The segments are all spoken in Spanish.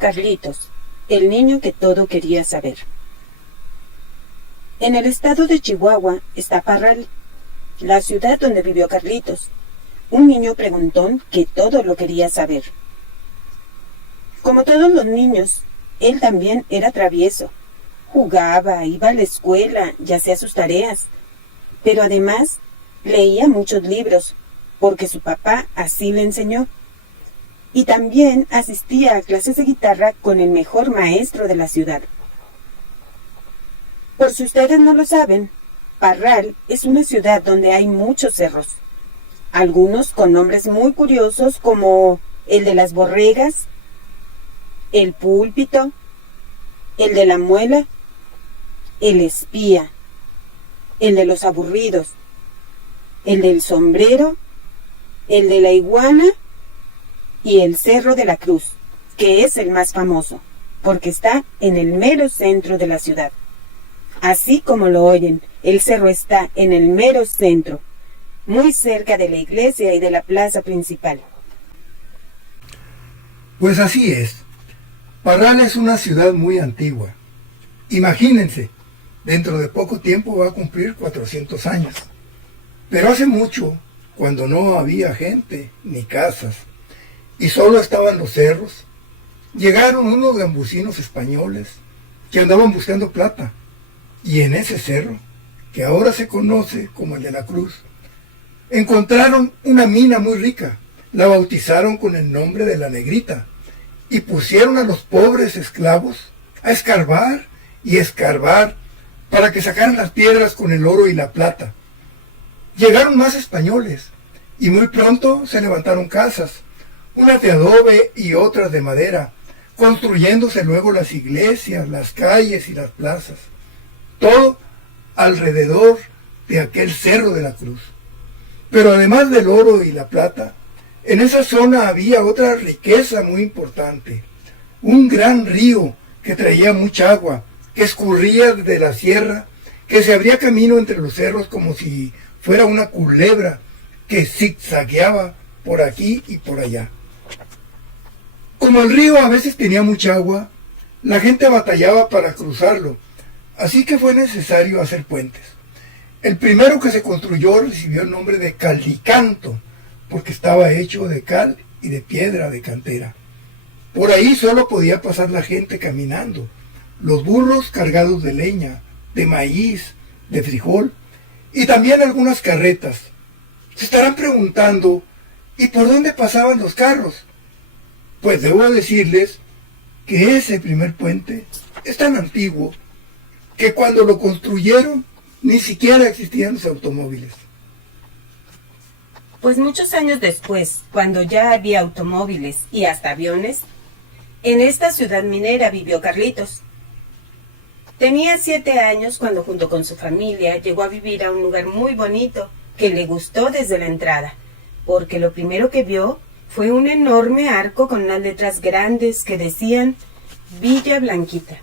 Carlitos, el niño que todo quería saber. En el estado de Chihuahua está Parral, la ciudad donde vivió Carlitos, un niño preguntón que todo lo quería saber. Como todos los niños, él también era travieso. Jugaba, iba a la escuela y hacía sus tareas, pero además leía muchos libros, porque su papá así le enseñó. Y también asistía a clases de guitarra con el mejor maestro de la ciudad. Por si ustedes no lo saben, Parral es una ciudad donde hay muchos cerros, algunos con nombres muy curiosos como el de las borregas, el púlpito, el de la muela, el espía, el de los aburridos, el del sombrero, el de la iguana y el Cerro de la Cruz, que es el más famoso, porque está en el mero centro de la ciudad. Así como lo oyen, el cerro está en el mero centro, muy cerca de la iglesia y de la plaza principal. Pues así es. Parral es una ciudad muy antigua. Imagínense, dentro de poco tiempo va a cumplir 400 años. Pero hace mucho, cuando no había gente ni casas, y solo estaban los cerros, llegaron unos gambusinos españoles que andaban buscando plata. Y en ese cerro, que ahora se conoce como el de la Cruz, encontraron una mina muy rica. La bautizaron con el nombre de la Negrita y pusieron a los pobres esclavos a escarbar y escarbar para que sacaran las piedras con el oro y la plata. Llegaron más españoles y muy pronto se levantaron casas, unas de adobe y otras de madera, construyéndose luego las iglesias, las calles y las plazas. Todo alrededor de aquel Cerro de la Cruz. Pero además del oro y la plata, en esa zona había otra riqueza muy importante. Un gran río que traía mucha agua, que escurría desde la sierra, que se abría camino entre los cerros como si fuera una culebra que zigzagueaba por aquí y por allá. Como el río a veces tenía mucha agua, la gente batallaba para cruzarlo, así que fue necesario hacer puentes. El primero que se construyó recibió el nombre de Caldicanto, porque estaba hecho de cal y de piedra de cantera. Por ahí solo podía pasar la gente caminando, los burros cargados de leña, de maíz, de frijol, y también algunas carretas. Se estarán preguntando, ¿y por dónde pasaban los carros? Pues debo decirles que ese primer puente es tan antiguo que cuando lo construyeron ni siquiera existían los automóviles. Pues muchos años después, cuando ya había automóviles y hasta aviones, en esta ciudad minera vivió Carlitos. Tenía 7 años cuando junto con su familia llegó a vivir a un lugar muy bonito que le gustó desde la entrada, porque lo primero que vio fue un enorme arco con unas letras grandes que decían Villa Blanquita.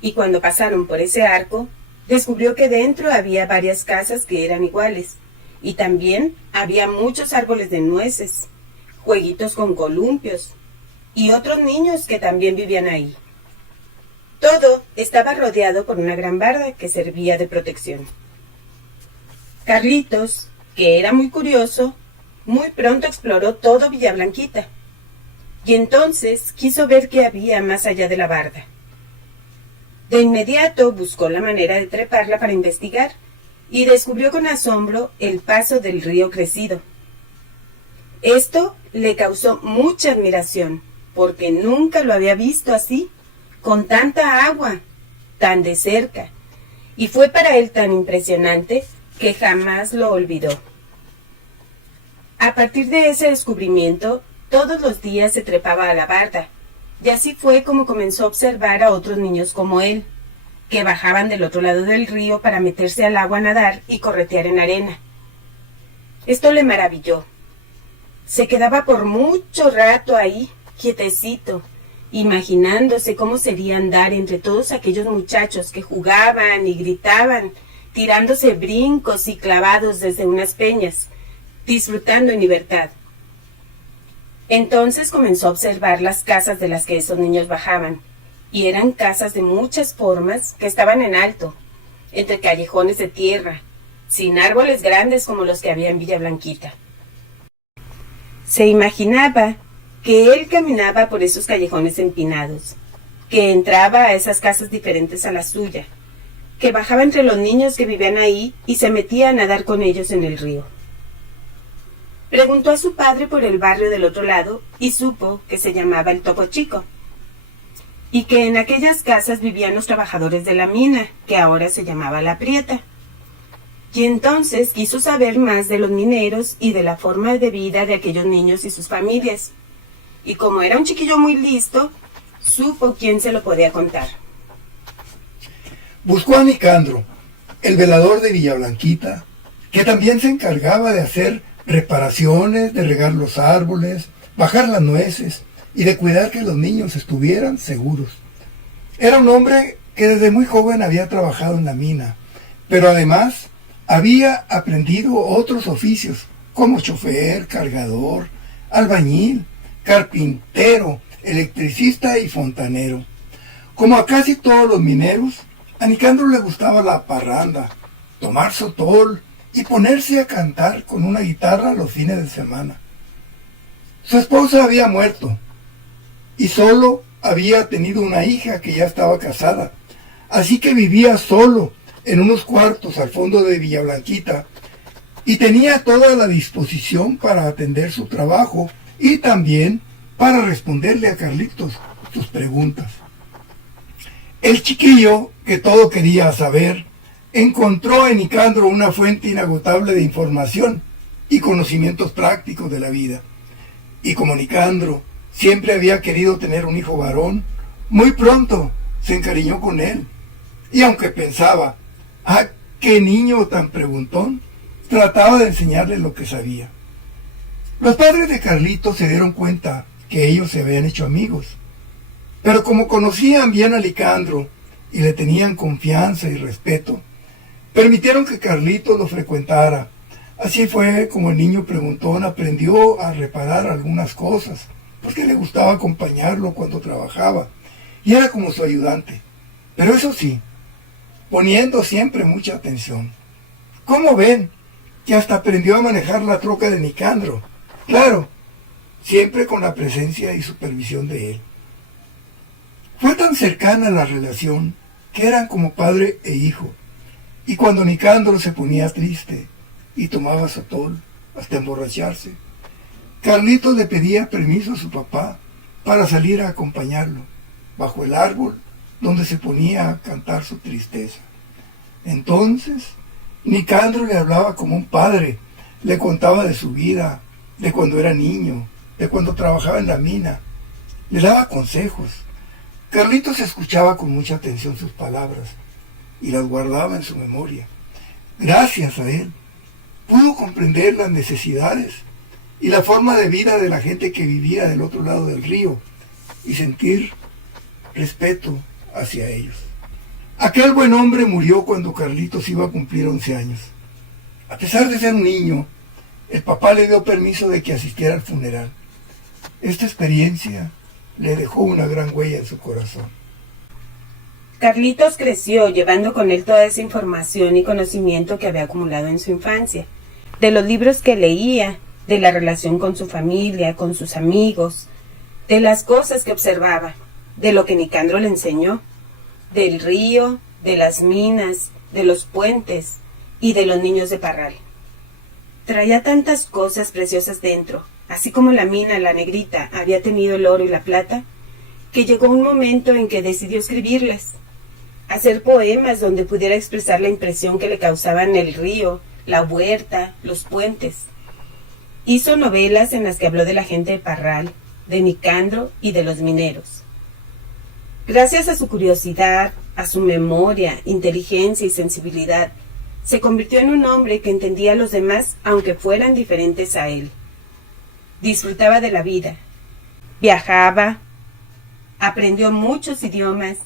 Y cuando pasaron por ese arco, descubrió que dentro había varias casas que eran iguales, y también había muchos árboles de nueces, jueguitos con columpios, y otros niños que también vivían ahí. Todo estaba rodeado por una gran barda que servía de protección. Carlitos, que era muy curioso, muy pronto exploró todo Villa Blanquita, y entonces quiso ver qué había más allá de la barda. De inmediato buscó la manera de treparla para investigar y descubrió con asombro el paso del río crecido. Esto le causó mucha admiración, porque nunca lo había visto así, con tanta agua, tan de cerca, y fue para él tan impresionante que jamás lo olvidó. A partir de ese descubrimiento, todos los días se trepaba a la barda, y así fue como comenzó a observar a otros niños como él, que bajaban del otro lado del río para meterse al agua a nadar y corretear en arena. Esto le maravilló. Se quedaba por mucho rato ahí, quietecito, imaginándose cómo sería andar entre todos aquellos muchachos que jugaban y gritaban, tirándose brincos y clavados desde unas peñas, disfrutando en libertad. Entonces comenzó a observar las casas de las que esos niños bajaban, y eran casas de muchas formas que estaban en alto, entre callejones de tierra, sin árboles grandes como los que había en Villa Blanquita. Se imaginaba que él caminaba por esos callejones empinados, que entraba a esas casas diferentes a la suya, que bajaba entre los niños que vivían ahí y se metía a nadar con ellos en el río. Preguntó a su padre por el barrio del otro lado y supo que se llamaba el Topo Chico, y que en aquellas casas vivían los trabajadores de la mina, que ahora se llamaba La Prieta. Y entonces quiso saber más de los mineros y de la forma de vida de aquellos niños y sus familias. Y como era un chiquillo muy listo, supo quién se lo podía contar. Buscó a Nicandro, el velador de Villa Blanquita, que también se encargaba de hacer reparaciones, de regar los árboles, bajar las nueces y de cuidar que los niños estuvieran seguros. Era un hombre que desde muy joven había trabajado en la mina, pero además había aprendido otros oficios como chofer, cargador, albañil, carpintero, electricista y fontanero. Como a casi todos los mineros, a Nicandro le gustaba la parranda, tomar sotol y ponerse a cantar con una guitarra los fines de semana. Su esposa había muerto y solo había tenido una hija que ya estaba casada, así que vivía solo en unos cuartos al fondo de Villa Blanquita y tenía toda la disposición para atender su trabajo y también para responderle a Carlitos sus preguntas. El chiquillo, que todo quería saber, encontró en Nicandro una fuente inagotable de información y conocimientos prácticos de la vida. Y como Nicandro siempre había querido tener un hijo varón, muy pronto se encariñó con él. Y aunque pensaba, ¡ah, qué niño tan preguntón!, trataba de enseñarle lo que sabía. Los padres de Carlitos se dieron cuenta que ellos se habían hecho amigos, pero como conocían bien a Nicandro y le tenían confianza y respeto, permitieron que Carlitos lo frecuentara. Así fue como el niño preguntón aprendió a reparar algunas cosas, porque le gustaba acompañarlo cuando trabajaba, y era como su ayudante. Pero eso sí, poniendo siempre mucha atención. ¿Cómo ven? Que hasta aprendió a manejar la troca de Nicandro. Claro, siempre con la presencia y supervisión de él. Fue tan cercana la relación que eran como padre e hijo. Y cuando Nicandro se ponía triste y tomaba sotol hasta emborracharse, Carlitos le pedía permiso a su papá para salir a acompañarlo bajo el árbol donde se ponía a cantar su tristeza. Entonces, Nicandro le hablaba como un padre, le contaba de su vida, de cuando era niño, de cuando trabajaba en la mina, le daba consejos. Carlitos escuchaba con mucha atención sus palabras y las guardaba en su memoria. Gracias a él, pudo comprender las necesidades y la forma de vida de la gente que vivía del otro lado del río y sentir respeto hacia ellos. Aquel buen hombre murió cuando Carlitos iba a cumplir 11 años. A pesar de ser un niño, el papá le dio permiso de que asistiera al funeral. Esta experiencia le dejó una gran huella en su corazón. Carlitos creció llevando con él toda esa información y conocimiento que había acumulado en su infancia, de los libros que leía, de la relación con su familia, con sus amigos, de las cosas que observaba, de lo que Nicandro le enseñó, del río, de las minas, de los puentes y de los niños de Parral. Traía tantas cosas preciosas dentro, así como la mina, la negrita, había tenido el oro y la plata, que llegó un momento en que decidió escribirlas, hacer poemas donde pudiera expresar la impresión que le causaban el río, la huerta, los puentes. Hizo novelas en las que habló de la gente de Parral, de Nicandro y de los mineros. Gracias a su curiosidad, a su memoria, inteligencia y sensibilidad, se convirtió en un hombre que entendía a los demás aunque fueran diferentes a él. Disfrutaba de la vida, viajaba, aprendió muchos idiomas,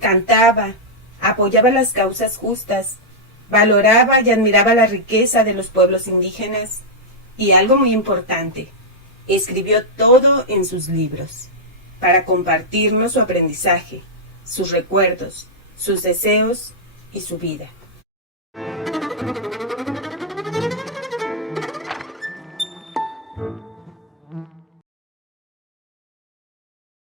cantaba, apoyaba las causas justas, valoraba y admiraba la riqueza de los pueblos indígenas y, algo muy importante, Escribió todo en sus libros, para compartirnos su aprendizaje, sus recuerdos, sus deseos y su vida.